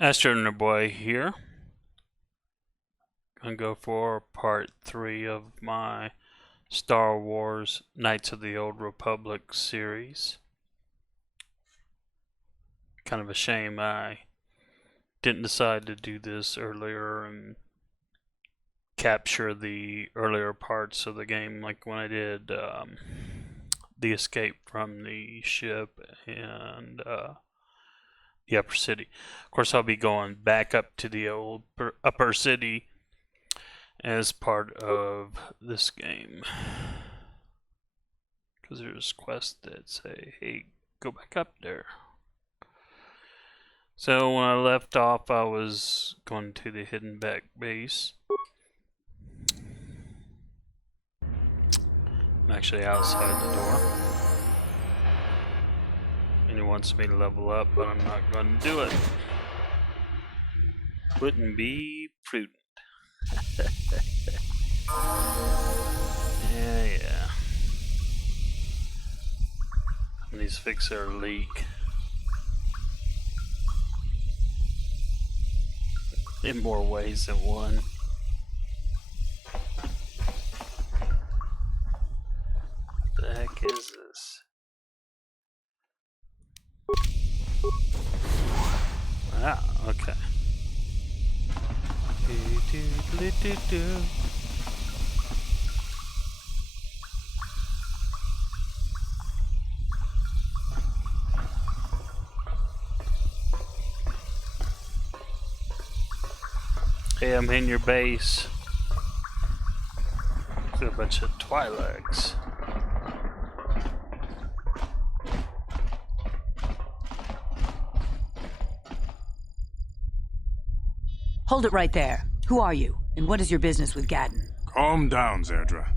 AstroNerdBoy here. Gonna go for part 3 of my Star Wars Knights of the Old Republic series. Kind of a shame I didn't decide to do this earlier and capture the earlier parts of the game, like when I did the escape from the ship and the upper city. Of course, I'll be going back up to the old upper city as part of this game, because there's quests that say, hey, go back up there. So when I left off, I was going to the Hidden Bek base. I'm actually outside the door, and he wants me to level up, but I'm not going to do it. Wouldn't be prudent. Yeah. I need to fix their leak in more ways than one. What the heck is this? Ah, okay. Hey, I'm in your base. There's a bunch of Twi'leks. Hold it right there. Who are you, and what is your business with Gadden? Calm down, Zerdra.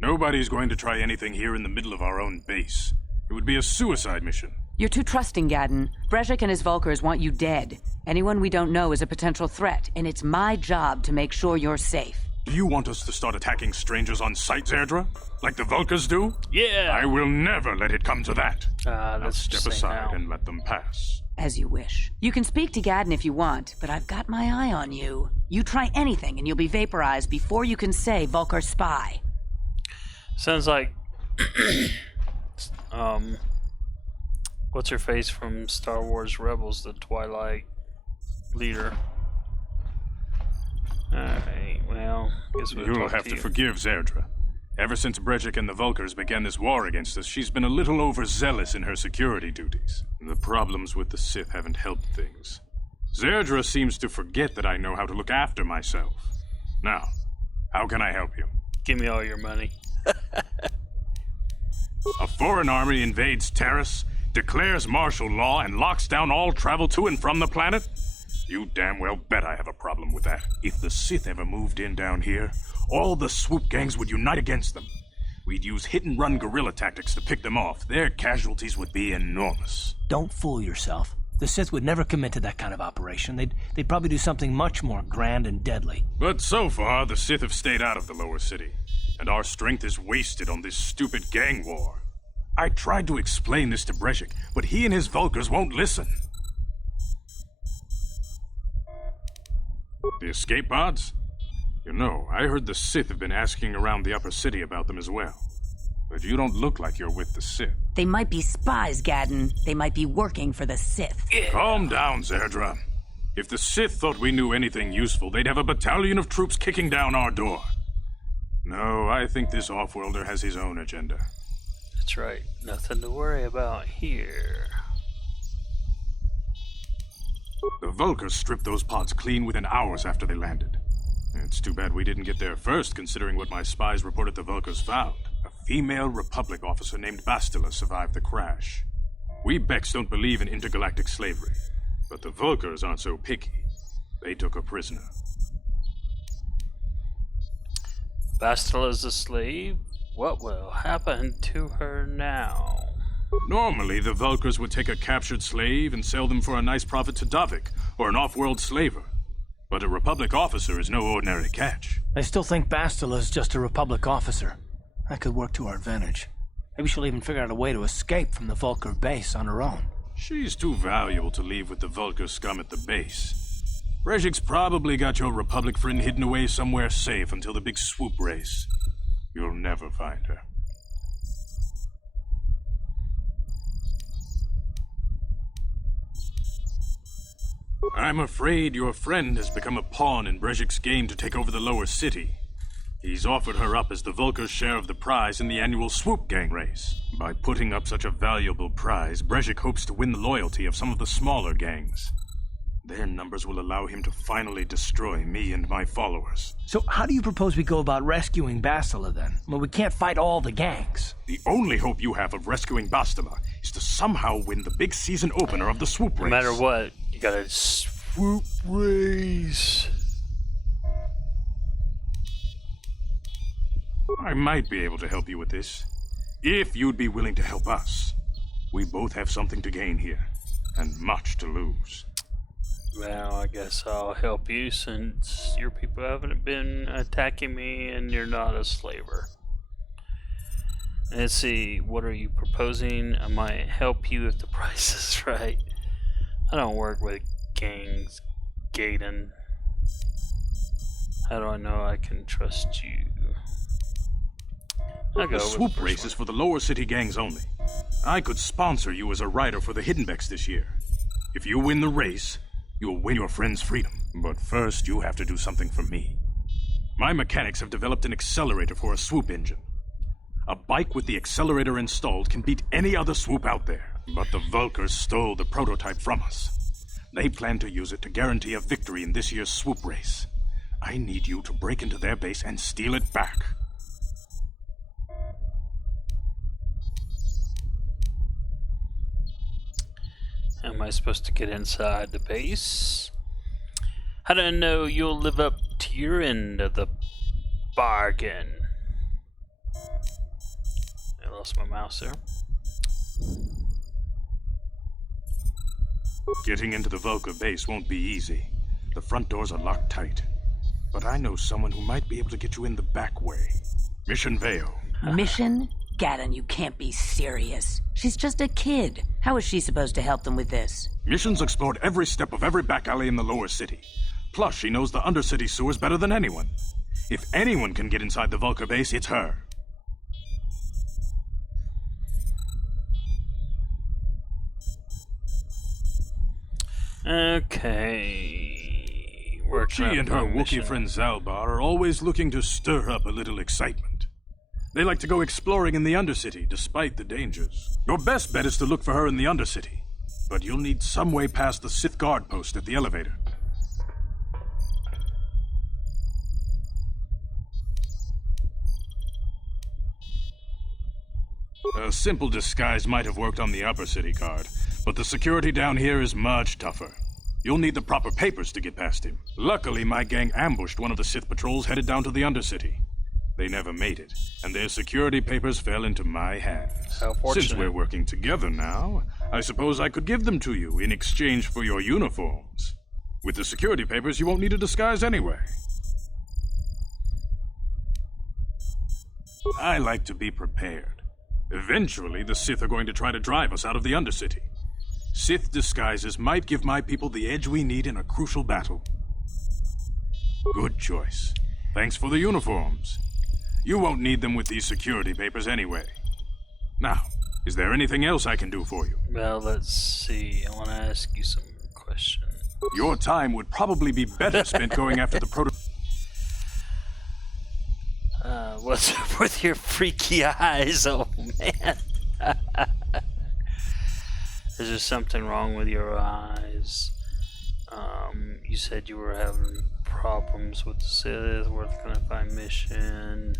Nobody's going to try anything here in the middle of our own base. It would be a suicide mission. You're too trusting, Gadden. Brezhik and his Vulkars want you dead. Anyone we don't know is a potential threat, and it's my job to make sure you're safe. Do you want us to start attacking strangers on sight, Zerdra? Like the Vulkars do? Yeah! I will never let it come to that. Let's Now step aside now. and let them pass. As you wish. You can speak to Gadden if you want, but I've got my eye on you. You try anything and you'll be vaporized before you can say Vulkar spy. Sounds like what's her face from Star Wars Rebels, the Twilight leader. Alright, well, guess we'll You'll have to forgive Zerdra. Ever since Brezhik and the Vulkars began this war against us, she's been a little overzealous in her security duties. The problems with the Sith haven't helped things. Zerdra seems to forget that I know how to look after myself. Now, how can I help you? Give me all your money. A foreign army invades Terrace, declares martial law, and locks down all travel to and from the planet? You damn well bet I have a problem with that. If the Sith ever moved in down here, all the swoop gangs would unite against them. We'd use hit-and-run guerrilla tactics to pick them off. Their casualties would be enormous. Don't fool yourself. The Sith would never commit to that kind of operation. They'd probably do something much more grand and deadly. But so far, the Sith have stayed out of the lower city, and our strength is wasted on this stupid gang war. I tried to explain this to Brezhik, but he and his Vulkars won't listen. The escape pods? You know, I heard the Sith have been asking around the upper city about them as well. But you don't look like you're with the Sith. They might be spies, Gadden. They might be working for the Sith. Calm down, Zerdra. If the Sith thought we knew anything useful, they'd have a battalion of troops kicking down our door. No, I think this off-worlder has his own agenda. That's right. Nothing to worry about here. The Vulkars stripped those pods clean within hours after they landed. It's too bad we didn't get there first, considering what my spies reported the Vulkars found. A female Republic officer named Bastila survived the crash. We Beks don't believe in intergalactic slavery, but the Vulkars aren't so picky. They took her prisoner. Bastila's a slave? What will happen to her now? Normally, the Vulkars would take a captured slave and sell them for a nice profit to Davik, or an off-world slaver. But a Republic officer is no ordinary catch. I still think Bastila's just a Republic officer. That could work to our advantage. Maybe she'll even figure out a way to escape from the Vulkar base on her own. She's too valuable to leave with the Vulkar scum at the base. Brezhik's probably got your Republic friend hidden away somewhere safe until the big swoop race. You'll never find her. I'm afraid your friend has become a pawn in Brezhik's game to take over the lower city. He's offered her up as the Vulkar's share of the prize in the annual swoop gang race. By putting up such a valuable prize, Brezhik hopes to win the loyalty of some of the smaller gangs. Their numbers will allow him to finally destroy me and my followers. So how do you propose we go about rescuing Bastila then? Well, we can't fight all the gangs. The only hope you have of rescuing Bastila is to somehow win the big season opener of the swoop race. No matter what, you gotta swoop race. I might be able to help you with this, if you'd be willing to help us. We both have something to gain here, and much to lose. Well, I guess I'll help you since your people haven't been attacking me and you're not a slaver. Let's see, what are you proposing? I might help you if the price is right. I don't work with gangs, Gaiden. How do I know I can trust you? I'll go The with swoop the first race one. is for the lower city gangs only. I could sponsor you as a rider for the Hidden Beks this year. If you win the race, you'll win your friend's freedom. But first, you have to do something for me. My mechanics have developed an accelerator for a swoop engine. A bike with the accelerator installed can beat any other swoop out there. But the Vulkars stole the prototype from us. They plan to use it to guarantee a victory in this year's swoop race. I need you to break into their base and steal it back. Am I supposed to get inside the base? How do I know you'll live up to your end of the bargain? I lost my mouse there. Getting into the Vulkar base won't be easy. The front doors are locked tight. But I know someone who might be able to get you in the back way. Mission Veo. Mission? Gaddon, you can't be serious. She's just a kid. How is she supposed to help them with this? Mission's explored every step of every back alley in the lower city. Plus, she knows the Undercity sewers better than anyone. If anyone can get inside the Vulkar base, it's her. Okay. She and her Wookiee friend Zalbar are always looking to stir up a little excitement. They like to go exploring in the Undercity, despite the dangers. Your best bet is to look for her in the Undercity. But you'll need some way past the Sith guard post at the elevator. A simple disguise might have worked on the Upper City guard, but the security down here is much tougher. You'll need the proper papers to get past him. Luckily, my gang ambushed one of the Sith patrols headed down to the Undercity. They never made it, and their security papers fell into my hands. How fortunate. Since we're working together now, I suppose I could give them to you in exchange for your uniforms. With the security papers, you won't need a disguise anyway. I like to be prepared. Eventually, the Sith are going to try to drive us out of the Undercity. Sith disguises might give my people the edge we need in a crucial battle. Good choice. Thanks for the uniforms. You won't need them with these security papers anyway. Now, is there anything else I can do for you? Well, let's see. I want to ask you some questions. Your time would probably be better spent going after the proto... What's up with your freaky eyes? Oh, man. Is there something wrong with your eyes? You said you were having problems with the Sith. Where can I find mission?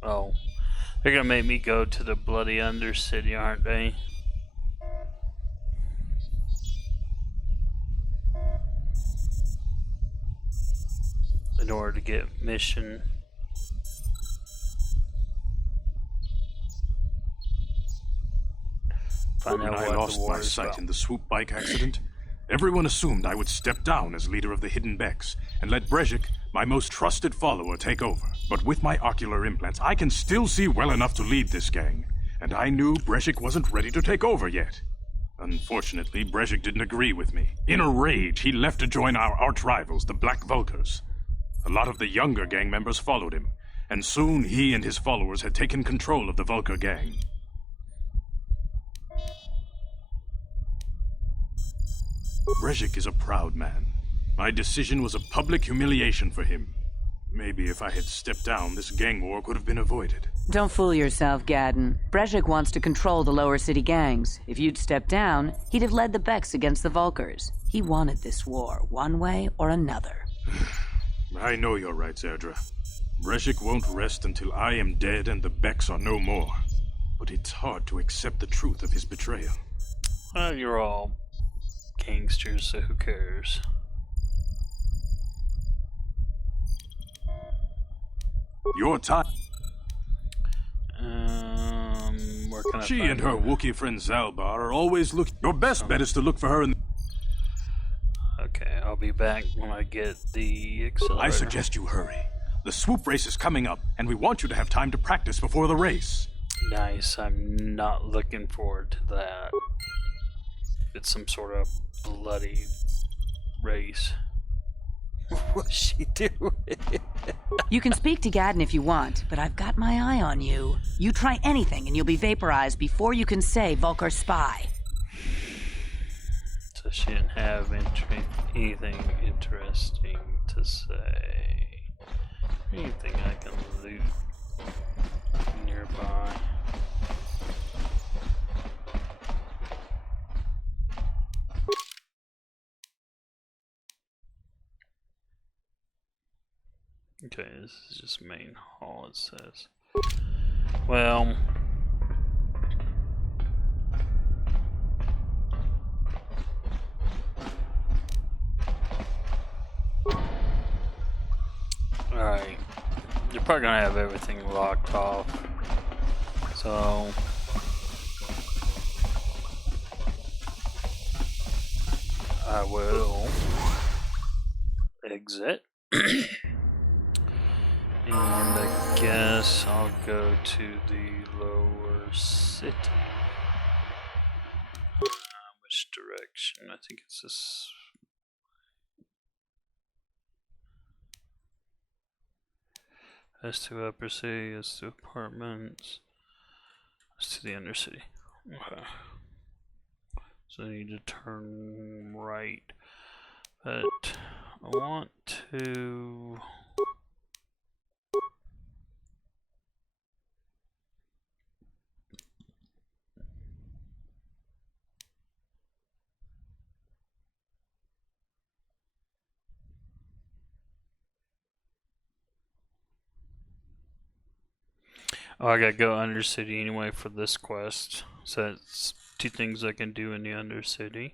Oh. They're gonna make me go to the bloody Undercity, aren't they? In order to get mission. Find When out I what lost the war my is sight about. in the swoop bike accident, everyone assumed I would step down as leader of the Hidden Beks and let Brezhik, my most trusted follower, take over. But with my ocular implants, I can still see well enough to lead this gang, and I knew Brezhik wasn't ready to take over yet. Unfortunately, Brezhik didn't agree with me. In a rage, he left to join our arch-rivals, the Black Vulkars. A lot of the younger gang members followed him, and soon he and his followers had taken control of the Vulkar gang. Brezhik is a proud man. My decision was a public humiliation for him. Maybe if I had stepped down, this gang war could have been avoided. Don't fool yourself, Gadden. Brezhik wants to control the lower city gangs. If you'd stepped down, he'd have led the Beks against the Vulkars. He wanted this war, one way or another. I know you're right, Zerdra. Brezhik won't rest until I am dead and the Beks are no more. But it's hard to accept the truth of his betrayal. Well, you're all gangsters, so who cares? Your time. Where can I She find and her her? Wookiee friend Zalbar are always looking. Your best bet is to look for her in. Okay, I'll be back when I get the accelerator. I suggest you hurry. The swoop race is coming up, and we want you to have time to practice before the race. Nice, I'm not looking forward to that. It's some sort of bloody race. What's she doing? You can speak to Gadden if you want, but I've got my eye on you. You try anything and you'll be vaporized before you can say Vulkar spy. So she didn't have anything interesting to say. Anything I can loot nearby. Okay, this is just main hall, it says. Well, alright. You're probably gonna have everything locked off. So I will exit. And I guess I'll go to the lower city. Which direction? I think it's this. As to upper city, as to apartments, as to the undercity. Okay. So I need to turn right. But I want to. Oh, I gotta go Undercity anyway for this quest. So that's two things I can do in the Undercity.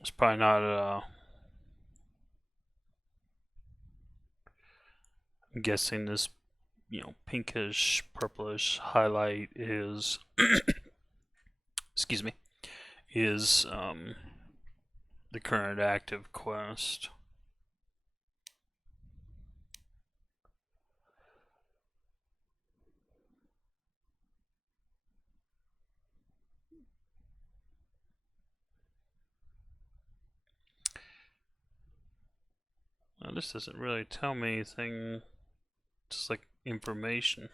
It's probably not I'm guessing this, pinkish, purplish highlight is, excuse me, is the current active quest. Now, this doesn't really tell me anything, just like information,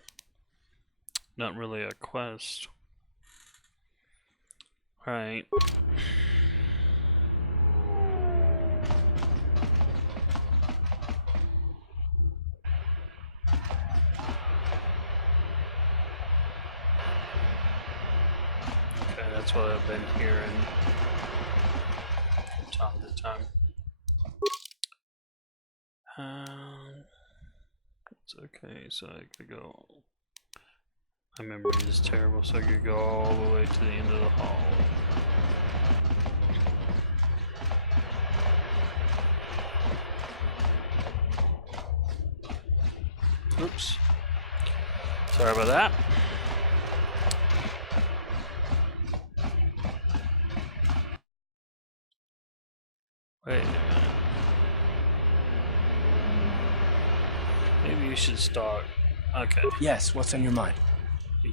not really a quest. Alright. Okay, that's what I've been hearing from time to time. It's okay, so I could go My memory is terrible, so I could go all the way to the end of the hall. Oops. Sorry about that. Wait a minute. Maybe you should start. Okay. Yes, what's on your mind?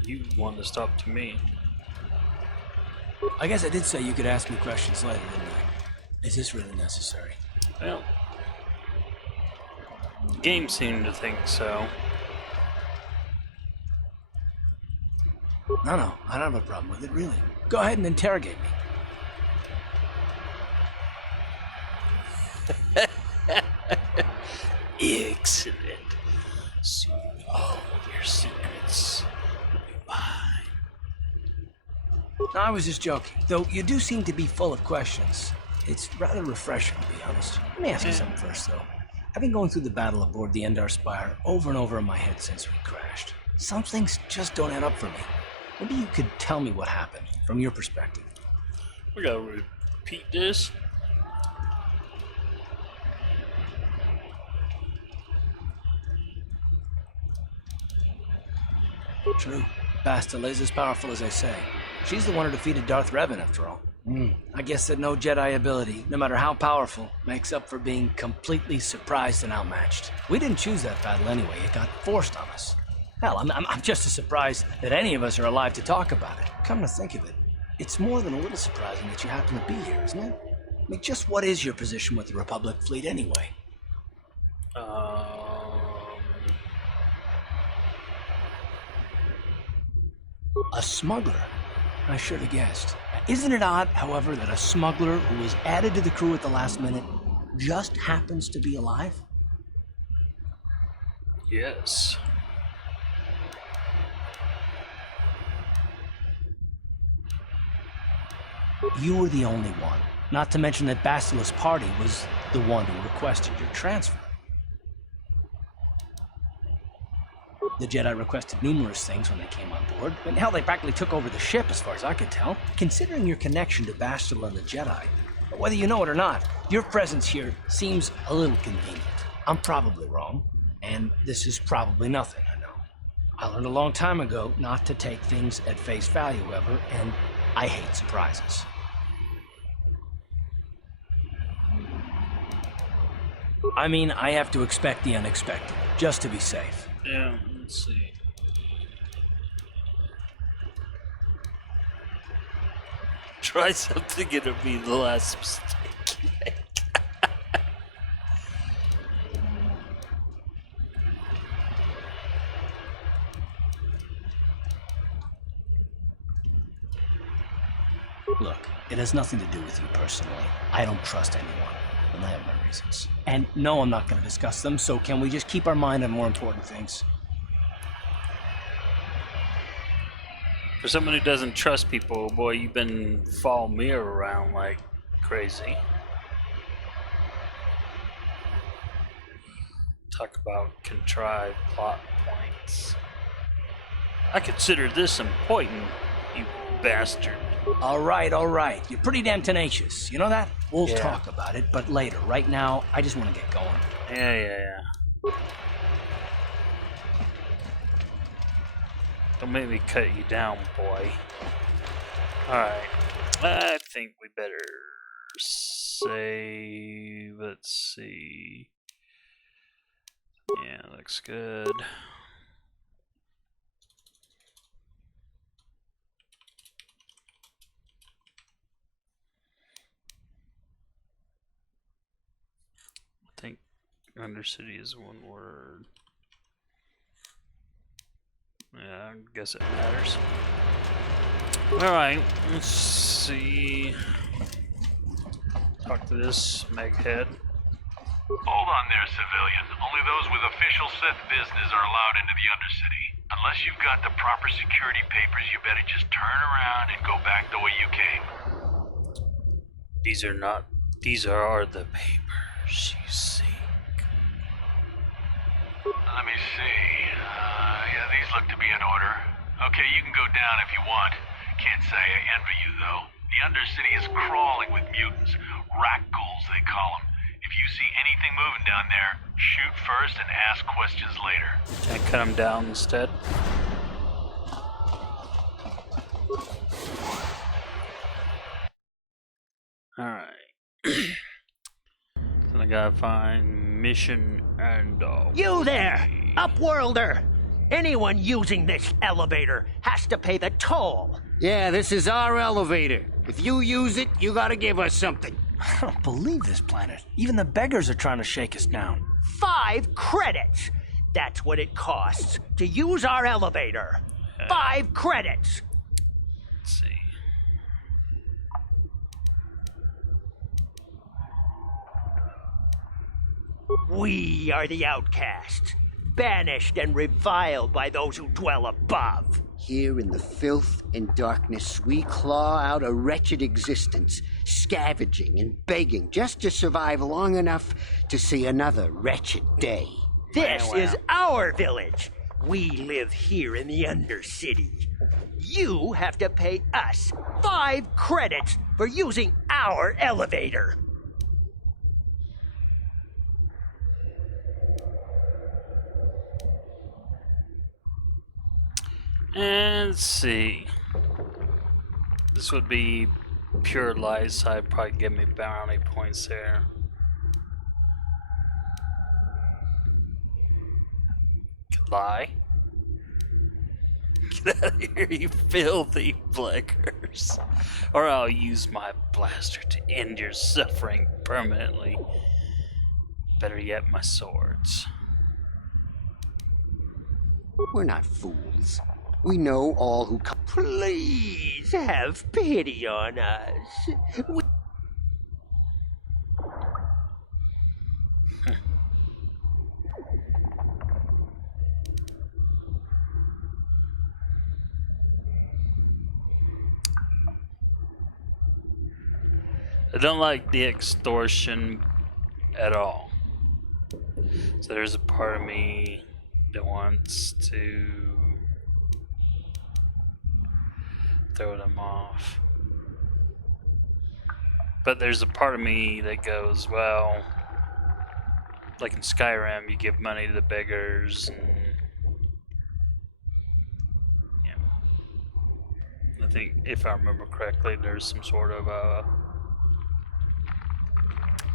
You want to stop to me. I guess I did say you could ask me questions later, didn't I? Is this really necessary? Well, the game seemed to think so. No, I don't have a problem with it, really. Go ahead and interrogate me. Excellent. Soon all your secrets will be mine. No, I was just joking. Though you do seem to be full of questions. It's rather refreshing, to be honest. Let me ask you something first, though. I've been going through the battle aboard the Endar Spire over and over in my head since we crashed. Some things just don't add up for me. Maybe you could tell me what happened, from your perspective. We gotta repeat this. True. Bastila is as powerful as I say. She's the one who defeated Darth Revan, after all. I guess that no Jedi ability, no matter how powerful, makes up for being completely surprised and outmatched. We didn't choose that battle anyway. It got forced on us. Hell, I'm just as surprised that any of us are alive to talk about it. Come to think of it, it's more than a little surprising that you happen to be here, isn't it? I mean, just what is your position with the Republic fleet anyway? A smuggler? I should have guessed. Isn't it odd, however, that a smuggler who was added to the crew at the last minute just happens to be alive? Yes. You were the only one. Not to mention that Bastila's party was the one who requested your transfer. The Jedi requested numerous things when they came on board, and hell, they practically took over the ship as far as I could tell. Considering your connection to Bastila and the Jedi, whether you know it or not, your presence here seems a little convenient. I'm probably wrong, and this is probably nothing, I know. I learned a long time ago not to take things at face value ever, and I hate surprises. I mean, I have to expect the unexpected, just to be safe. Yeah, let's see. Try something, it'll be the last mistake you make. Look, it has nothing to do with you personally. I don't trust anyone, and I have my reasons. And no, I'm not going to discuss them, so can we just keep our mind on more important things? For someone who doesn't trust people, boy, you've been following me around like crazy. Talk about contrived plot points. I consider this important, you bastard. All right. You're pretty damn tenacious. You know that? We'll Yeah. talk about it, but later. Right now, I just want to get going. Yeah. Don't make me cut you down, boy. Alright. I think we better save. Let's see. Yeah, looks good. I think Undercity is one word. Yeah, I guess it matters. Alright, let's see. Talk to this Meghead. Hold on there, civilian. Only those with official Sith business are allowed into the Undercity. Unless you've got the proper security papers, you better just turn around and go back the way you came. These are the papers you seek. Let me see. Yeah, these look to be in order. Okay, you can go down if you want. Can't say I envy you, though. The Undercity is crawling with mutants. Rat ghouls, they call them. If you see anything moving down there, shoot first and ask questions later. Can I cut him down instead? Alright. Then I gotta find mission and You there, Upworlder! Anyone using this elevator has to pay the toll. Yeah, this is our elevator. If you use it, you gotta give us something. I don't believe this planet. Even the beggars are trying to shake us down. 5 credits. That's what it costs to use our elevator. 5 credits. Let's see. We are the outcasts, banished and reviled by those who dwell above. Here in the filth and darkness, we claw out a wretched existence, scavenging and begging just to survive long enough to see another wretched day. This Wow. is our village. We live here in the Undercity. You have to pay us 5 credits for using our elevator. And let's see. This would be pure lies, so I'd probably give me bounty points there. Lie. Get out of here, you filthy blackers. Or I'll use my blaster to end your suffering permanently. Better yet, my swords. We're not fools. We know all who come. Please have pity on us. I don't like the extortion at all. So there's a part of me that wants to throw them off. But there's a part of me that goes, well, like in Skyrim, you give money to the beggars, and yeah. I think, if I remember correctly, there's some sort of a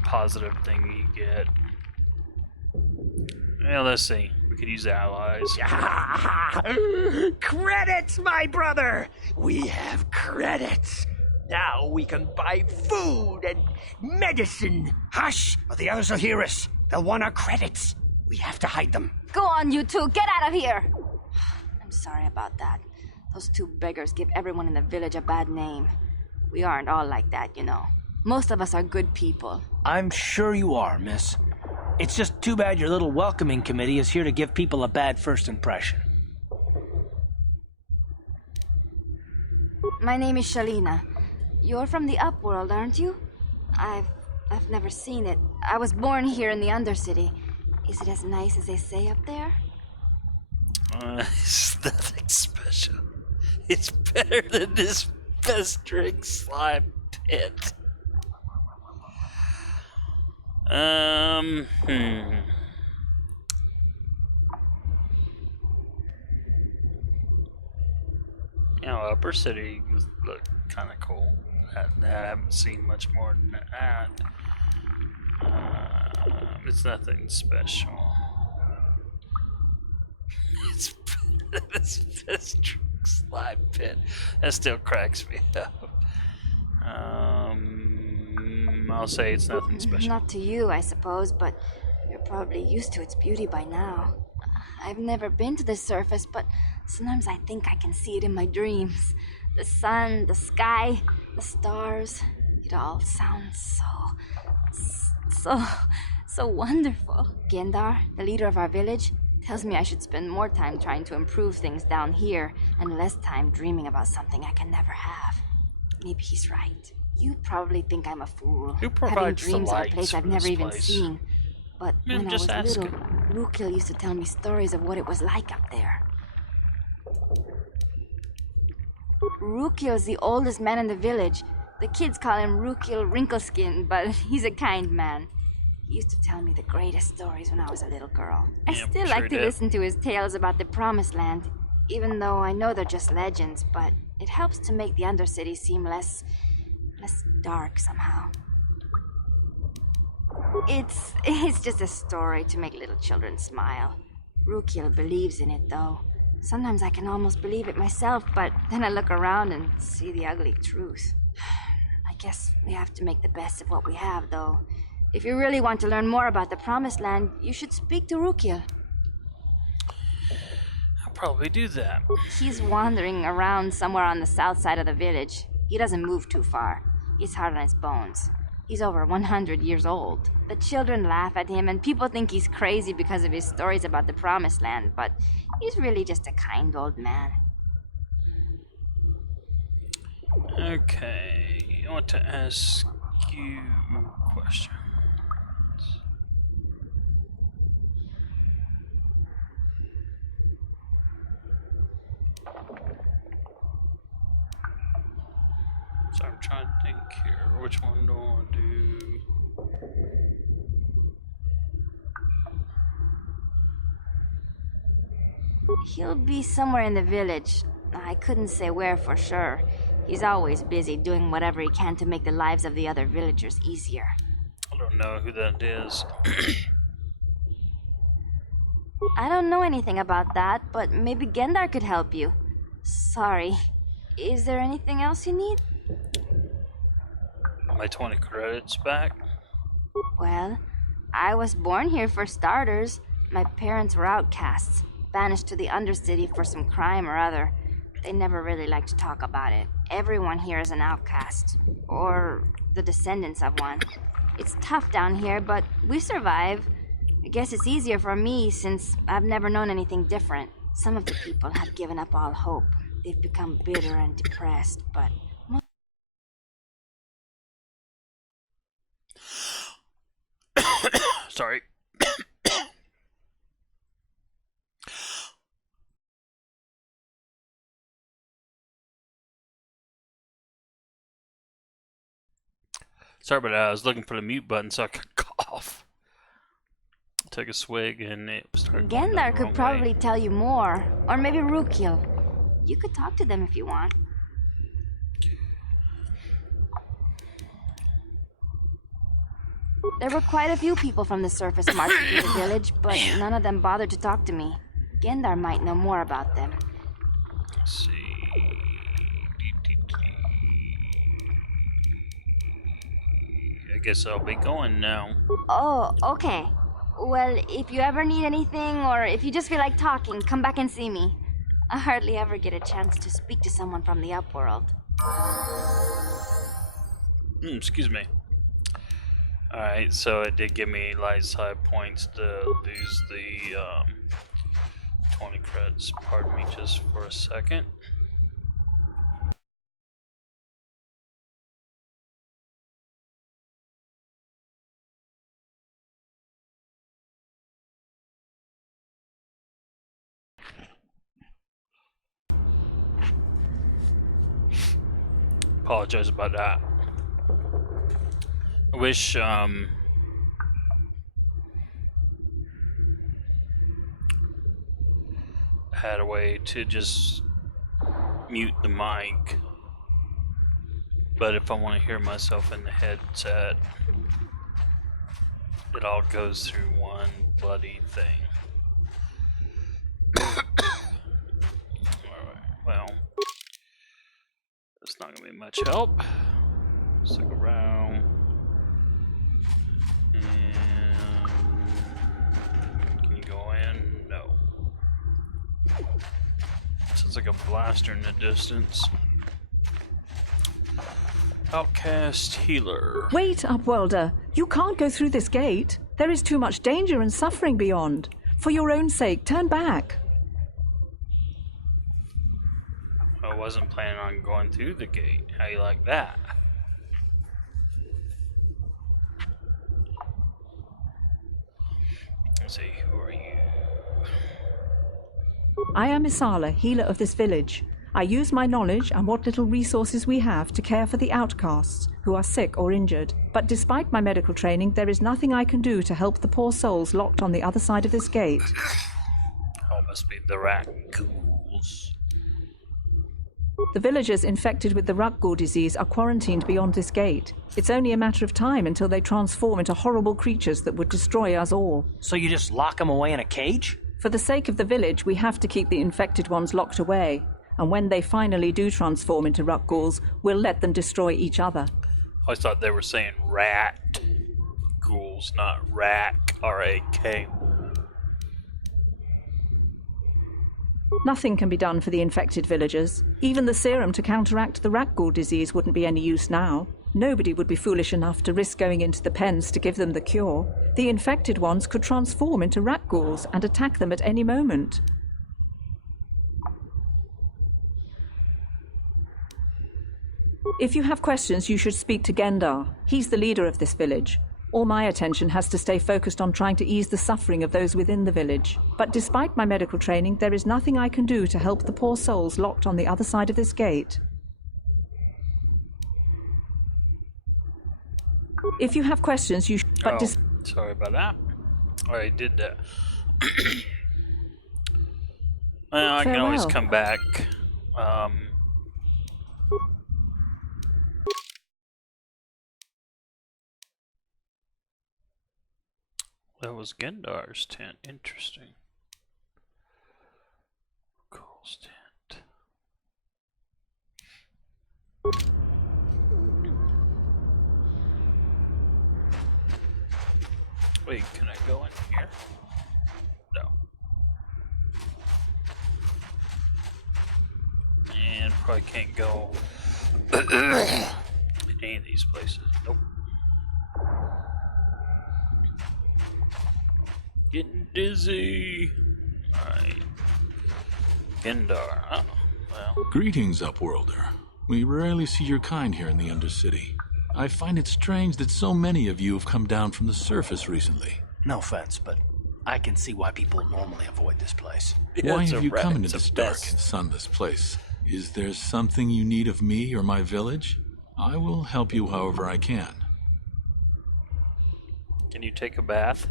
positive thing you get. Yeah, let's see. We could use allies. Credits, my brother! We have credits. Now we can buy food and medicine. Hush, or the others will hear us. They'll want our credits. We have to hide them. Go on, you two. Get out of here. I'm sorry about that. Those 2 beggars give everyone in the village a bad name. We aren't all like that, you know. Most of us are good people. I'm sure you are, miss. It's just too bad your little welcoming committee is here to give people a bad first impression. My name is Shalina. You're from the Upworld, aren't you? I've never seen it. I was born here in the Undercity. Is it as nice as they say up there? It's nothing special. It's better than this festering slime pit. You know, Upper City looked kind of cool. I haven't seen much more than that. It's nothing special. It's better than this festering slime pit. That still cracks me up. I'll say it's nothing special. Not to you, I suppose, but you're probably used to its beauty by now. I've never been to the surface, but sometimes I think I can see it in my dreams. The sun, the sky, the stars. It all sounds so wonderful. Gendar, the leader of our village, tells me I should spend more time trying to improve things down here and less time dreaming about something I can never have. Maybe he's right. You probably think I'm a fool, Who having provides the dreams of a lights place I've for never this even place? seen. But Man, when I just was ask little, Lukil used to tell me stories of what it was like up there. Rukiel's the oldest man in the village. The kids call him Rukiel Wrinkleskin, but he's a kind man. He used to tell me the greatest stories when I was a little girl. I Yep, still sure like to did. listen to his tales about the Promised Land, even though I know they're just legends, but it helps to make the Undercity seem less dark somehow. It's just a story to make little children smile. Rukiel believes in it, though. Sometimes I can almost believe it myself, but then I look around and see the ugly truth. I guess we have to make the best of what we have, though. If you really want to learn more about the Promised Land, you should speak to Rukiel. I'll probably do that. He's wandering around somewhere on the south side of the village. He doesn't move too far. He's hard on his bones. He's over 100 years old. The children laugh at him, and people think he's crazy because of his stories about the Promised Land, but he's really just a kind old man. Okay, I want to ask you questions. So I'm trying to think here. Which one do I want to do? He'll be somewhere in the village. I couldn't say where for sure. He's always busy doing whatever he can to make the lives of the other villagers easier. I don't know who that is. I don't know anything about that, but maybe Gendar could help you. Sorry. Is there anything else you need? My 20 credits back. Well, I was born here for starters. My parents were outcasts, banished to the Undercity for some crime or other. They never really liked to talk about it. Everyone here is an outcast, or the descendants of one. It's tough down here, but we survive. I guess it's easier for me since I've never known anything different. Some of the people have given up all hope. They've become bitter and depressed, but Sorry. Sorry about that. I was looking for the mute button so I could cough. Took a swig and it started going Gendar the could wrong probably way. tell you more. Or maybe Rukiel. You could talk to them if you want. There were quite a few people from the surface marching through the village, but none of them bothered to talk to me. Gendar might know more about them. Let's see. I guess I'll be going now. Oh, okay. Well, if you ever need anything, or if you just feel like talking, come back and see me. I hardly ever get a chance to speak to someone from the upworld. Excuse me. Alright, so it did give me light side points to lose the 20 credits. Pardon me just for a second. Apologize about that. I wish I had a way to just mute the mic, but if I want to hear myself in the headset, it all goes through one bloody thing. Alright, well, it's not gonna be much help. Stick around. And can you go in? No. Sounds like a blaster in the distance. Outcast healer. Wait, Upworlder. You can't go through this gate. There is too much danger and suffering beyond. For your own sake, turn back. I wasn't planning on going through the gate. How you like that? Let's see, who are you? I am Isala, healer of this village. I use my knowledge and what little resources we have to care for the outcasts who are sick or injured. But despite my medical training, there is nothing I can do to help the poor souls locked on the other side of this gate. Oh, must be the rat ghouls. The villagers infected with the Rukghoul disease are quarantined beyond this gate. It's only a matter of time until they transform into horrible creatures that would destroy us all. So you just lock them away in a cage? For the sake of the village, we have to keep the infected ones locked away. And when they finally do transform into Rukghouls, we'll let them destroy each other. I thought they were saying rat ghouls, not rack, R-A-K. Nothing can be done for the infected villagers. Even the serum to counteract the Rukghoul disease wouldn't be any use now. Nobody would be foolish enough to risk going into the pens to give them the cure. The infected ones could transform into Rukghouls and attack them at any moment. If you have questions, you should speak to Gendar. He's the leader of this village. All my attention has to stay focused on trying to ease the suffering of those within the village. But despite my medical training, there is nothing I can do to help the poor souls locked on the other side of this gate. If you have questions, you should... Sorry about that. I did that. Well, I can always come back. That was Gendar's tent. Interesting. Cole's tent. Wait, can I go in here? No. And probably can't go in any of these places. Nope. Getting dizzy. Alright. Gendar. Oh, well. Greetings, Upworlder. We rarely see your kind here in the Undercity. I find it strange that so many of you have come down from the surface recently. No offense, but I can see why people normally avoid this place. Why have you come into this dark and sunless place? Is there something you need of me or my village? I will help you however I can. Can you take a bath?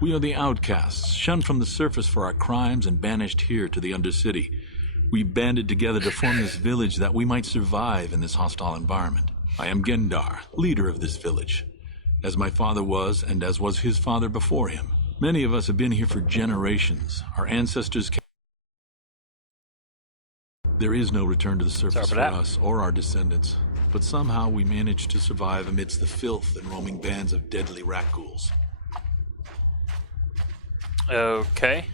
We are the outcasts, shunned from the surface for our crimes and banished here to the Undercity. We banded together to form this village that we might survive in this hostile environment. I am Gendar, leader of this village, as my father was and as was his father before him. Many of us have been here for generations. Our ancestors came. There is no return to the surface for us or our descendants, but somehow we managed to survive amidst the filth and roaming bands of deadly rat ghouls. Okay.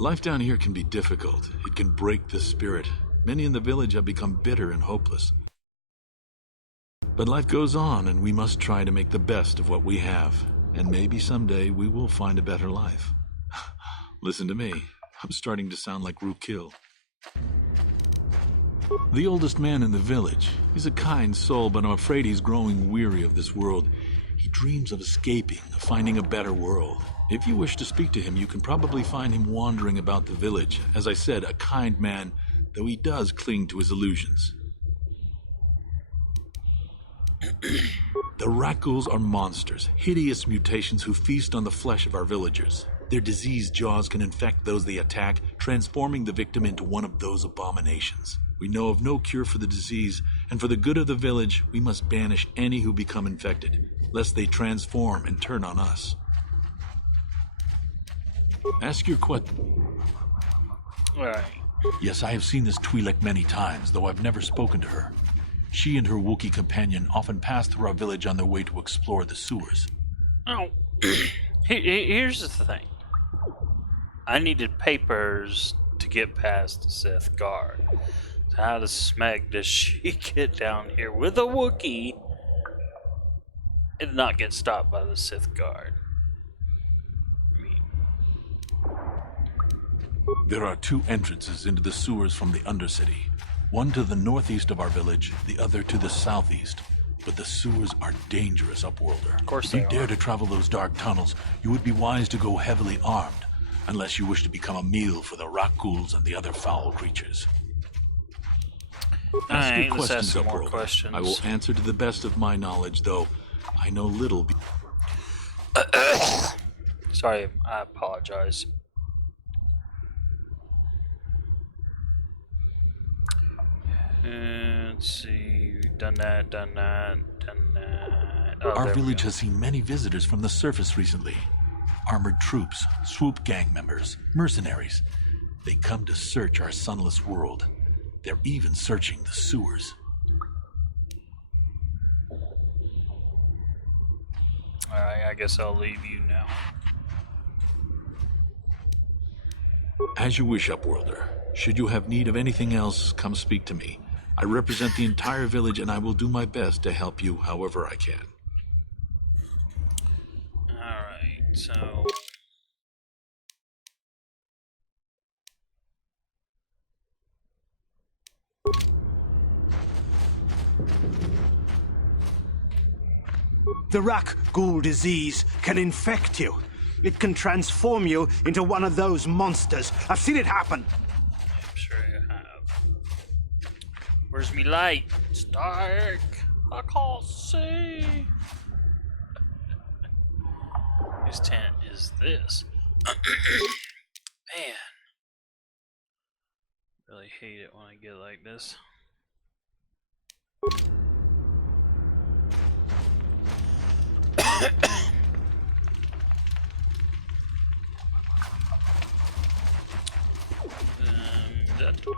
Life down here can be difficult. It can break the spirit. Many in the village have become bitter and hopeless. But life goes on, and we must try to make the best of what we have. And maybe someday we will find a better life. Listen to me. I'm starting to sound like Rookil. The oldest man in the village. He's a kind soul, but I'm afraid he's growing weary of this world. He dreams of escaping, of finding a better world. If you wish to speak to him, you can probably find him wandering about the village. As I said, a kind man, though he does cling to his illusions. The rat ghouls are monsters, hideous mutations who feast on the flesh of our villagers. Their diseased jaws can infect those they attack, transforming the victim into one of those abominations. We know of no cure for the disease, and for the good of the village, we must banish any who become infected, lest they transform and turn on us. Ask your question. Alright. Yes, I have seen this Twi'lek many times, though I've never spoken to her. She and her Wookiee companion often pass through our village on their way to explore the sewers. Oh, here's the thing. I needed papers to get past the Sith guard. So how the smeg does she get down here with a Wookiee and not get stopped by the Sith guard? There are two entrances into the sewers from the Undercity. One to the northeast of our village, the other to the southeast. but the sewers are dangerous, Upworlder. Of course If they you dare are. to travel those dark tunnels, you would be wise to go heavily armed, unless you wish to become a meal for the rock ghouls and the other foul creatures. Ask Alright, your let's ask questions, some more Upworlder. questions. I will answer to the best of my knowledge, though I know little. Sorry, I apologize. Let's see. Done that, done that, done that. Oh, Our there we village go. has seen many visitors from the surface recently. Armored troops, swoop gang members, mercenaries. They come to search our sunless world. They're even searching the sewers. Alright, I guess I'll leave you now. As you wish, Upworlder. Should you have need of anything else, come speak to me. I represent the entire village and I will do my best to help you however I can. Alright, so... The rock ghoul disease can infect you. It can transform you into one of those monsters. I've seen it happen. I'm sure you have. Where's me light? It's dark. I can't see. Whose tent is this? Man. Really hate it when I get like this.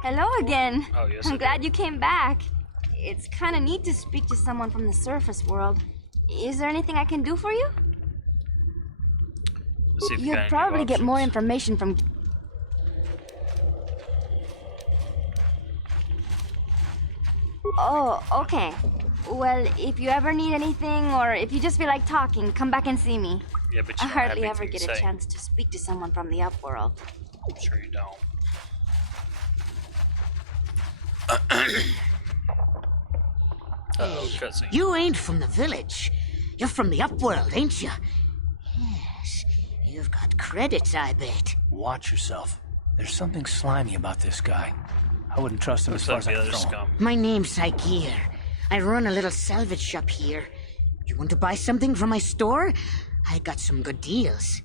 Hello again. Oh, yes, I'm it glad is. you came back. It's kind of neat to speak to someone from the surface world. Is there anything I can do for you? Let's see if we got You'd any probably get more options. information from... Oh, okay. Well, if you ever need anything, or if you just feel like talking, come back and see me. Yeah, but I you don't have hardly ever anything get to a say. chance to speak to someone from the upworld. I'm sure you don't. Uh-oh, cutscene. You ain't from the village. You're from the upworld, ain't you? Yes. You've got credits, I bet. Watch yourself. There's something slimy about this guy. I wouldn't trust him Looks as far like as I the can other throw him. scum. My name's Saikir. I run a little salvage shop here. You want to buy something from my store? I got some good deals.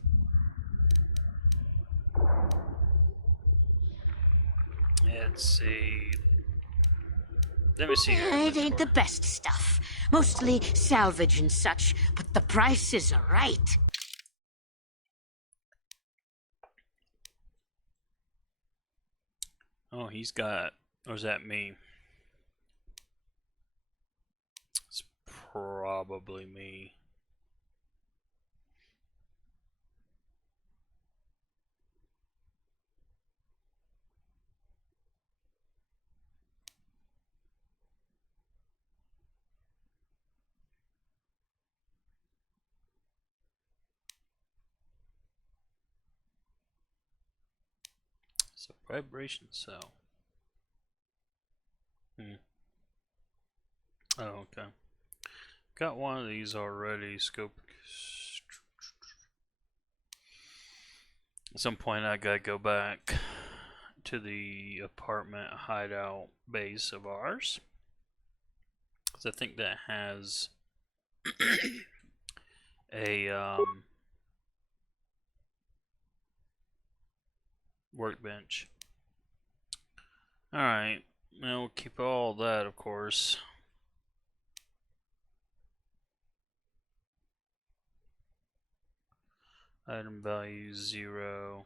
Let's see. Let me see. your It ain't the inventory. best stuff. Mostly salvage and such, but the prices are right. Oh, he's got. Or is that me? It's probably me. It's a vibration cell. Oh, okay. Got one of these already. Scope. At some point, I gotta go back to the apartment hideout base of ours, because I think that has a workbench. All right, now we'll keep all that, of course. Item value 0.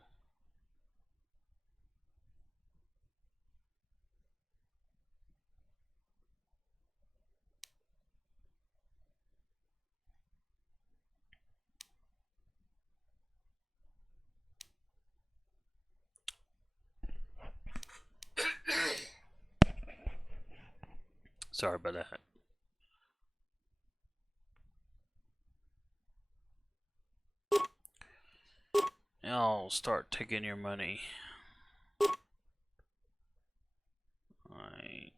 Sorry about that. I'll start taking your money. Alright.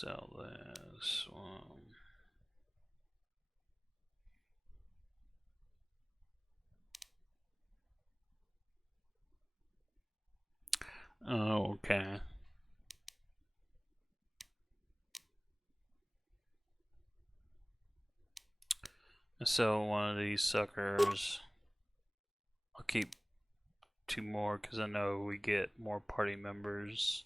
Sell this one. Oh, okay. So one of these suckers. I'll keep 2 more because I know we get more party members.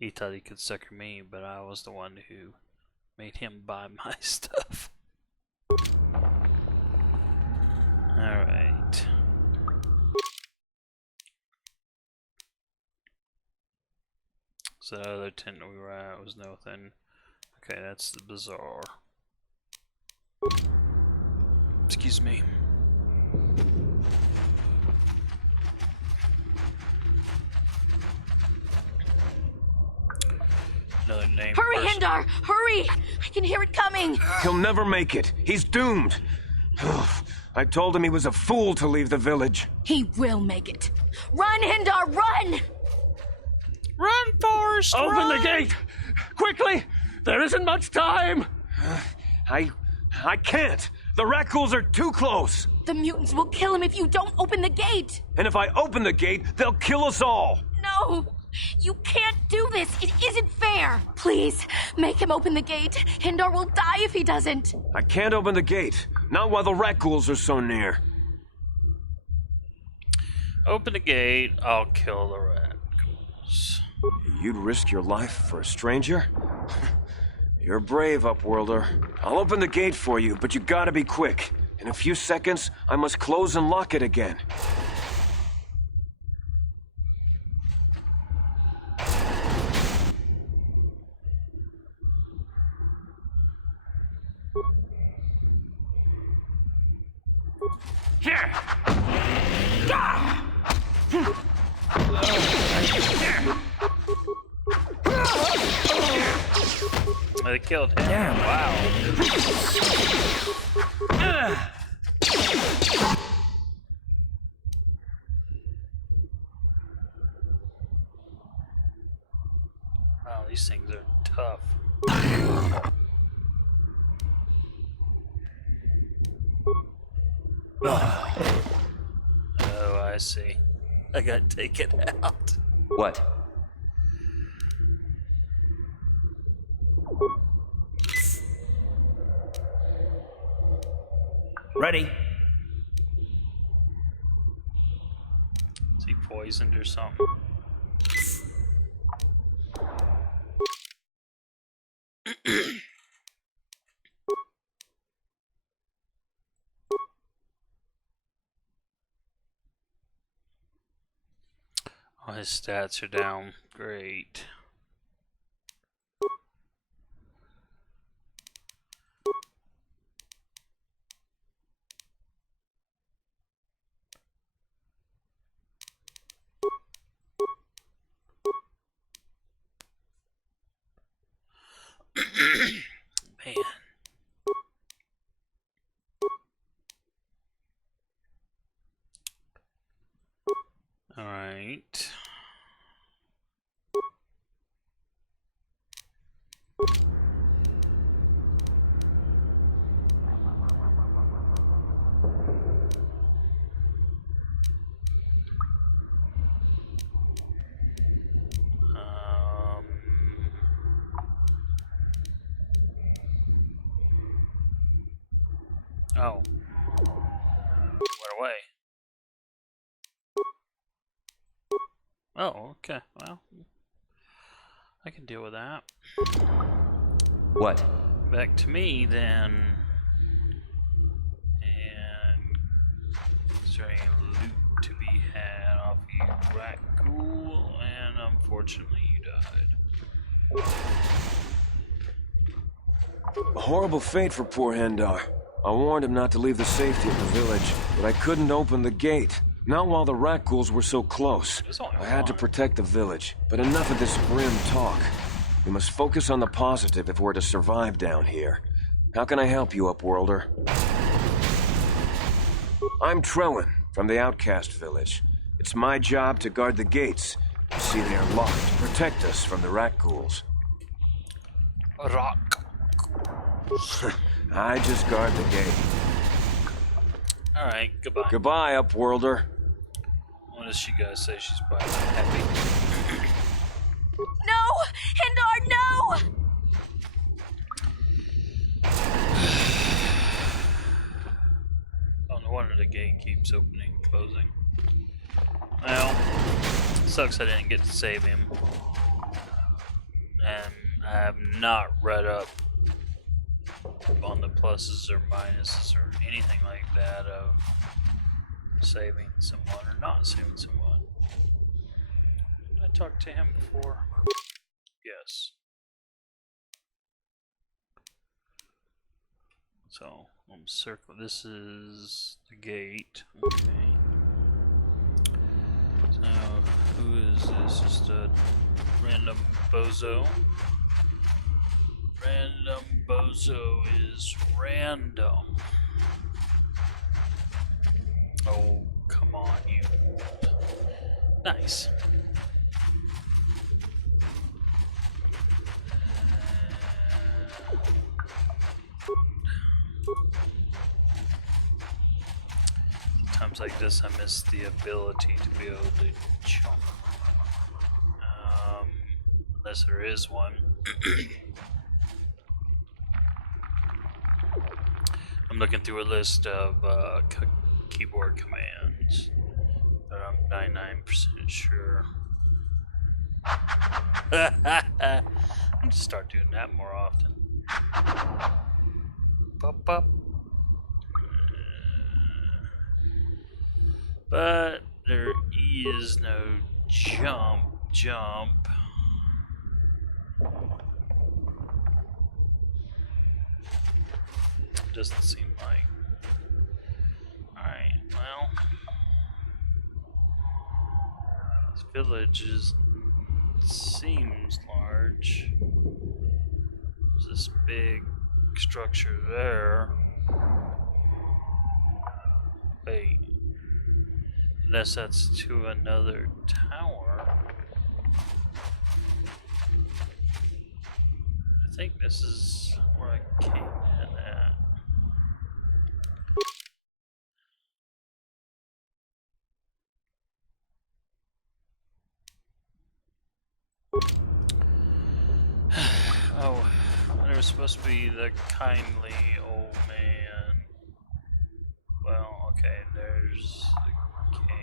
He thought he could sucker me, but I was the one who made him buy my stuff. Alright. So the other tent we were at was nothing. Okay, that's the bazaar. Excuse me. Another name. Hurry, person. Hindar! Hurry! I can hear it coming! He'll never make it. He's doomed. I told him he was a fool to leave the village. He will make it. Run, Hindar, run! Run, Forrest! Open the gate! Quickly! There isn't much time! I can't! The Rakghouls are too close! The mutants will kill him if you don't open the gate! And if I open the gate, they'll kill us all! No! You can't do this! It isn't fair! Please, make him open the gate. Hindar will die if he doesn't. I can't open the gate. Not while the Rakghouls are so near. Open the gate, I'll kill the Rakghouls. You'd risk your life for a stranger? You're brave, Upworlder. I'll open the gate for you, but you gotta be quick. In a few seconds, I must close and lock it again. They killed him. Damn. Wow. Wow, these things are tough. Oh, I see. I gotta take it out. What? Ready? Is he poisoned or something? Oh, his stats are down. Great. Man. All right. Oh. Went away. Oh, okay. Well, I can deal with that. What? Back to me, then. And is there any loot to be had off you, Rakghoul? And unfortunately, you died. A horrible fate for poor Hindar. I warned him not to leave the safety of the village, but I couldn't open the gate. Not while the Rakghouls were so close. I had to protect the village, but enough of this grim talk. We must focus on the positive if we're to survive down here. How can I help you, Upworlder? I'm Trellin, from the outcast village. It's my job to guard the gates. You see, they are locked to protect us from the rat ghouls. Rock. I just guard the gate. Alright, goodbye. Goodbye, Upworlder. What does she gotta say? She's probably not happy. No! Hindar, no! Oh, no wonder the gate keeps opening and closing. Well, sucks I didn't get to save him. And I have not read up on the pluses or minuses or anything like that of saving someone or not saving someone. Did I talk to him before? Yes. So, circle. This is the gate. Okay. So, who is this? Just a random bozo. Random bozo is random. Oh, come on, you. Nice. Times like this, I miss the ability to be able to jump. Unless there is one. I'm looking through a list of keyboard commands, but I'm 99% sure. I'm just start doing that more often. Pop, pop. But there is no jump. Doesn't seem like. Alright, well. This village seems large. There's this big structure there. Wait. Unless that's to another tower. I think this is where I came in at. Oh, there was supposed to be the kindly old man. Well, okay, there's the gate.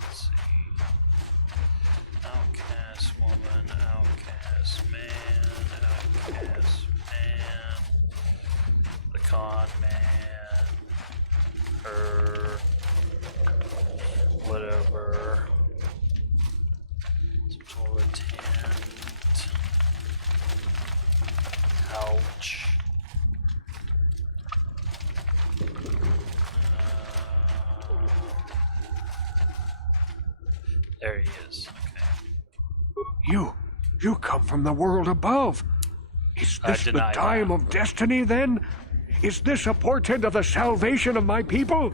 Let's see. Outcast woman, outcast man, outcast man, the con man, her, whatever. Some sort of tent, couch. There he is. Okay. You come from the world above. Is this the time of destiny, then? Is this a portent of the salvation of my people?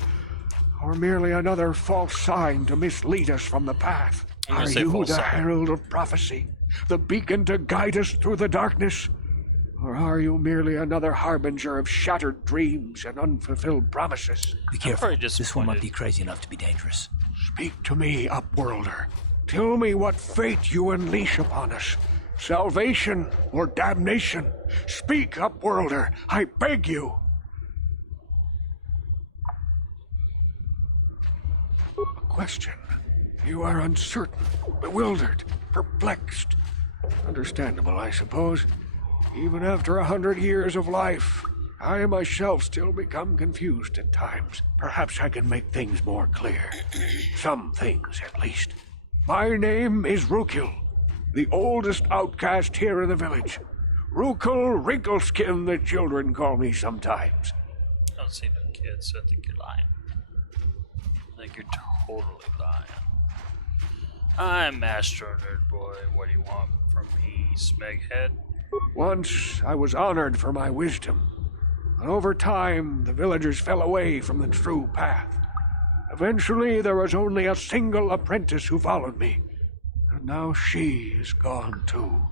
Or merely another false sign to mislead us from the path? Are you the herald of prophecy? The beacon to guide us through the darkness? Or are you merely another harbinger of shattered dreams and unfulfilled promises? Be careful. This one might be crazy enough to be dangerous. Speak to me, Upworlder. Tell me what fate you unleash upon us. Salvation or damnation? Speak, Upworlder, I beg you. A question. You are uncertain, bewildered, perplexed. Understandable, I suppose. Even after 100 years of life, I myself still become confused at times. Perhaps I can make things more clear. Some things, at least. My name is Rukil, the oldest outcast here in the village. Rukil Wrinkleskin, the children call me sometimes. I don't see no kids, so I think you're lying. I think you're totally lying. I'm AstroNerdBoy. What do you want from me, Smeghead? Once I was honored for my wisdom, but over time the villagers fell away from the true path. Eventually, there was only a single apprentice who followed me. And now she is gone too.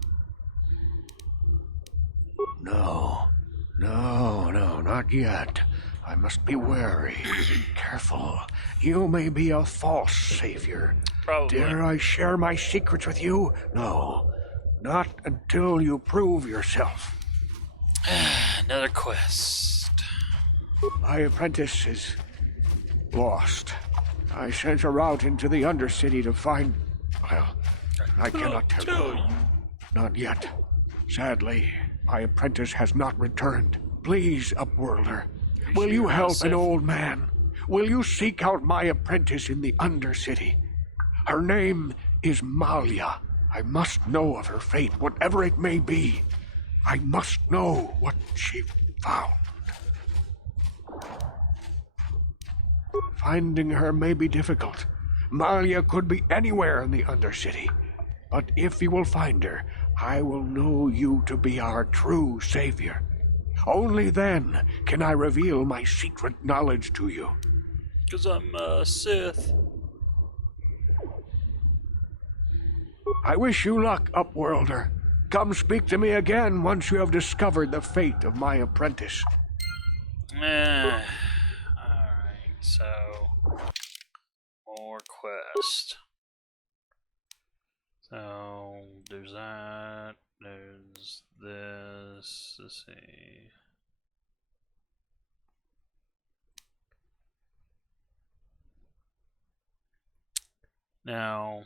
No, not yet. I must be wary. Careful. You may be a false savior. Probably. Dare I share my secrets with you? No. Not until you prove yourself. Another quest. My apprentice is lost. I sent her out into the Undercity to find... Well, I cannot tell you. Not yet. Sadly, my apprentice has not returned. Please, Upworlder, will you help an old man? Will you seek out my apprentice in the Undercity? Her name is Malia. I must know of her fate, whatever it may be. I must know what she found. Finding her may be difficult. Malia could be anywhere in the Undercity. But if you will find her, I will know you to be our true savior. Only then can I reveal my secret knowledge to you. 'Cause I'm a Sith. I wish you luck, Upworlder. Come speak to me again once you have discovered the fate of my apprentice. Alright, so... more quest. So, there's that, there's this, let's see... Now...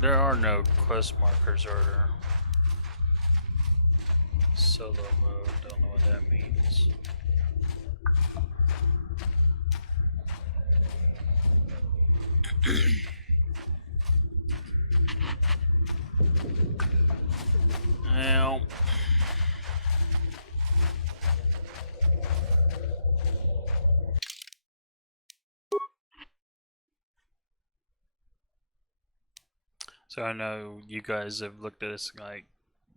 There are no quest markers, are there? Solo mode, don't know what that means. Now... So I know you guys have looked at this like,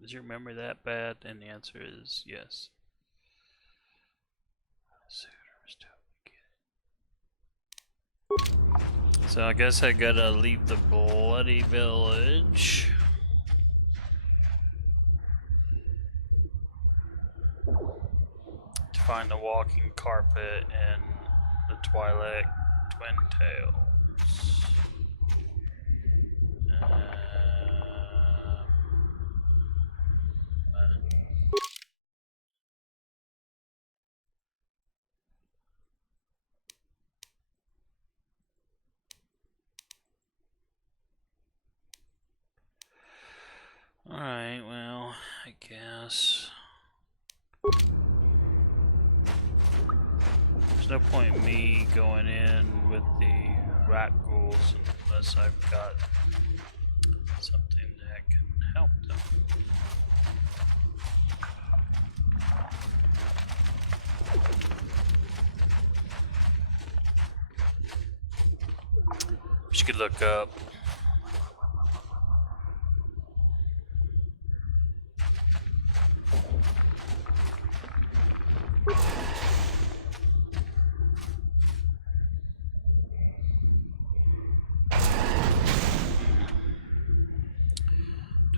is your memory that bad? And the answer is yes. So I guess I gotta leave the bloody village. To find the walking carpet in the Twilight Twin Tails. Alright, well, I guess there's no point in me going in with the rat ghouls unless I've got something that can help them. Which you could look up.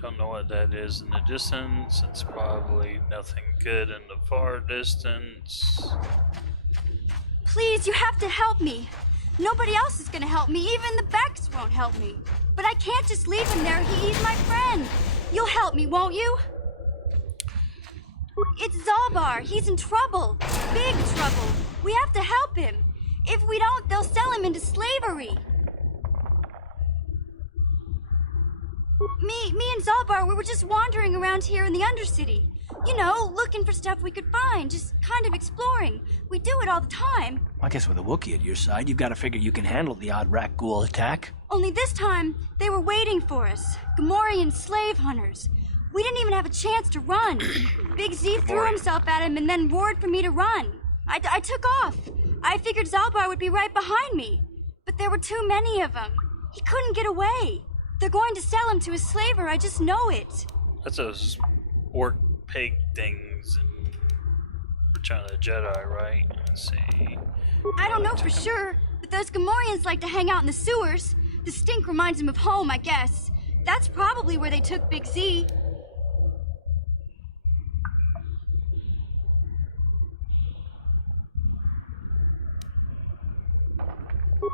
Don't know what that is in the distance. It's probably nothing good in the far distance. Please, you have to help me. Nobody else is gonna help me. Even the Beks won't help me. But I can't just leave him there. He's my friend. You'll help me, won't you? It's Zalbar. He's in trouble. Big trouble. We have to help him. If we don't, they'll sell him into slavery. Me and Zalbar, we were just wandering around here in the Undercity. You know, looking for stuff we could find, just kind of exploring. We do it all the time. I guess with a Wookiee at your side, you've got to figure you can handle the odd rat ghoul attack. Only this time, they were waiting for us. Gamorrean slave hunters. We didn't even have a chance to run. Big Z threw himself at him and then roared for me to run. I took off. I figured Zalbar would be right behind me. But there were too many of them. He couldn't get away. They're going to sell him to a slaver, I just know it. That's those orc pig things in Return of the Jedi, right? Let's see. I don't know for sure, but those Gamorreans like to hang out in the sewers. The stink reminds them of home, I guess. That's probably where they took Big Z.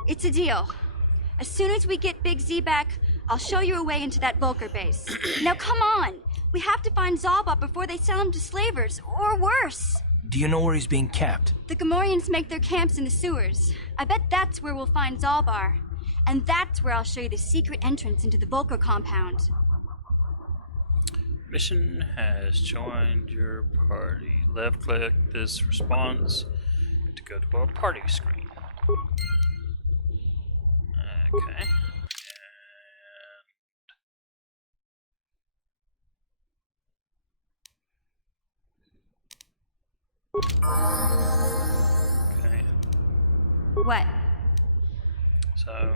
It's a deal. As soon as we get Big Z back, I'll show you a way into that Vulcar base. Now come on! We have to find Zalbot before they sell him to slavers, or worse. Do you know where he's being kept? The Gamorreans make their camps in the sewers. I bet that's where we'll find Zalbar. And that's where I'll show you the secret entrance into the Vulcar compound. Mission has joined your party. Left click this response to go to our party screen. Okay. Okay. What? So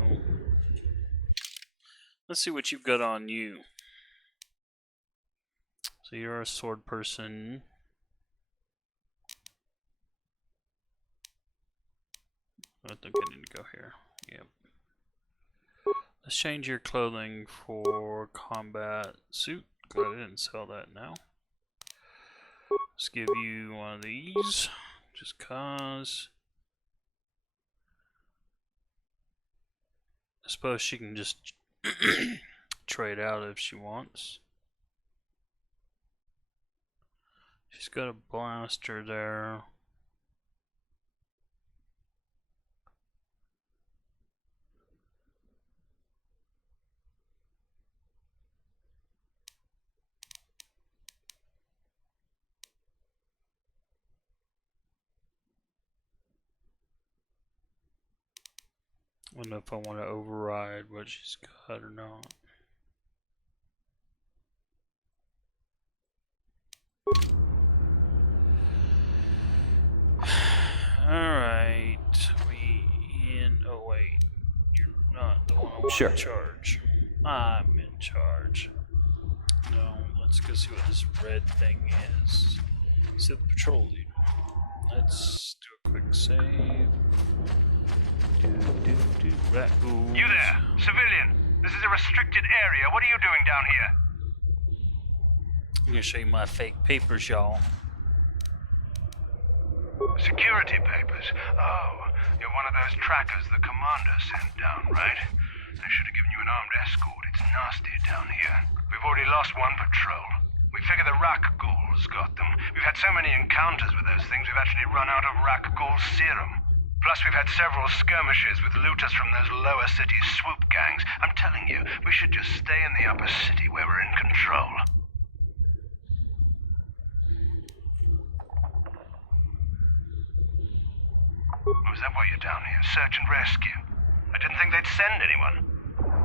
let's see what you've got on you. So you're a sword person. I think I need to go here. Yep. Let's change your clothing for combat suit. Glad I didn't sell that now. Let's give you one of these, just cause. I suppose she can just trade out if she wants. She's got a blaster there. I don't know if I want to override what she's got or not. Alright, oh wait, you're not the one I want Sure. in charge. I'm in charge. No, let's go see what this red thing is. See the patrol leader. Let's do a quick save. Rat ghouls. You there, civilian. This is a restricted area. What are you doing down here? I'm gonna show you my fake papers, y'all. Security papers? Oh, you're one of those trackers the commander sent down, right? They should have given you an armed escort. It's nasty down here. We've already lost one patrol. We figure the Rak ghouls got them. We've had so many encounters with those things, we've actually run out of Rak ghoul serum. Plus, we've had several skirmishes with looters from those lower city swoop gangs. I'm telling you, we should just stay in the upper city where we're in control. Oh, is that why you're down here? Search and rescue? I didn't think they'd send anyone.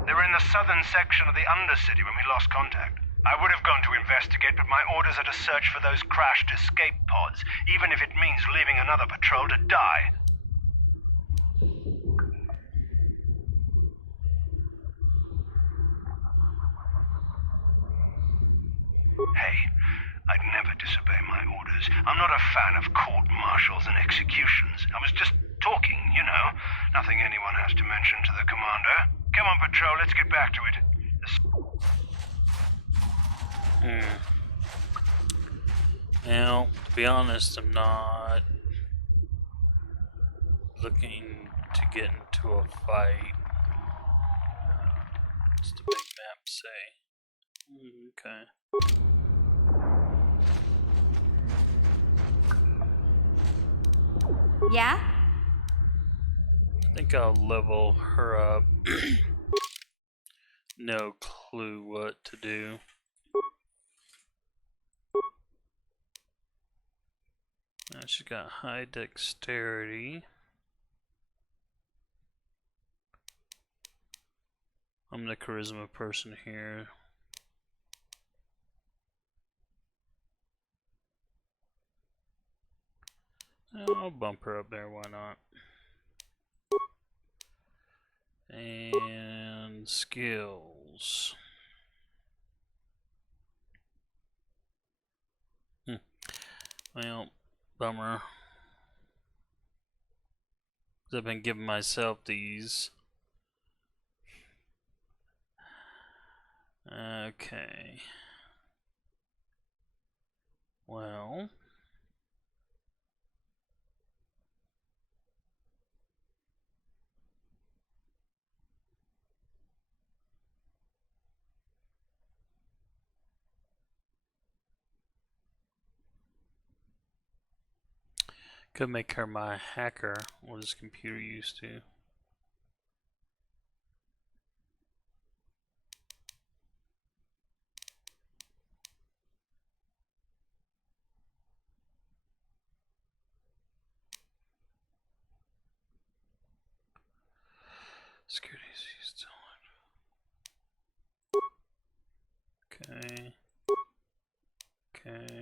They were in the southern section of the Undercity when we lost contact. I would have gone to investigate, but my orders are to search for those crashed escape pods, even if it means leaving another patrol to die. Hey, I'd never disobey my orders. I'm not a fan of court-martials and executions. I was just talking, you know. Nothing anyone has to mention to the commander. Come on, patrol, let's get back to it. Now, to be honest, I'm not looking to get into a fight. What's the big map say? Okay. Yeah? I think I'll level her up. No clue what to do. She's got high dexterity. I'm the charisma person here. I'll bump her up there, why not? And skills. Well, bummer. I've been giving myself these. Okay. Well. Could make her my hacker. What is computer used to? Security is used to. Okay. Okay.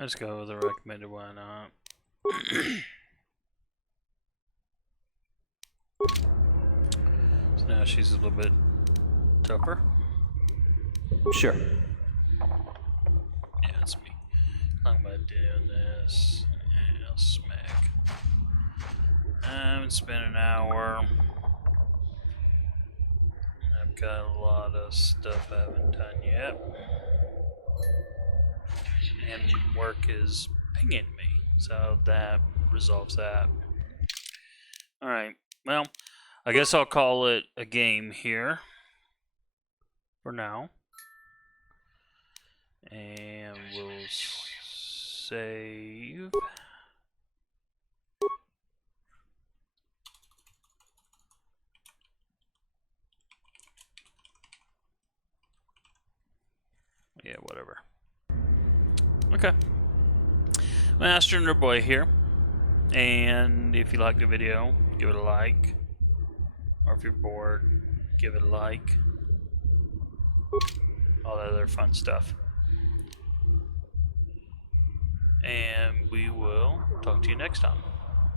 Let's go with the recommended, why not? So now she's a little bit tougher. Sure. Yeah, it's me. How am I doing this? Yeah, smack. It's been an hour. I've got a lot of stuff I haven't done yet. And work is pinging me, so that resolves that. Alright, well, I guess I'll call it a game here for now. And we'll save. Yeah, whatever. Okay. AstroNerdBoy here. And if you liked the video, give it a like. Or if you're bored, give it a like. All that other fun stuff. And we will talk to you next time.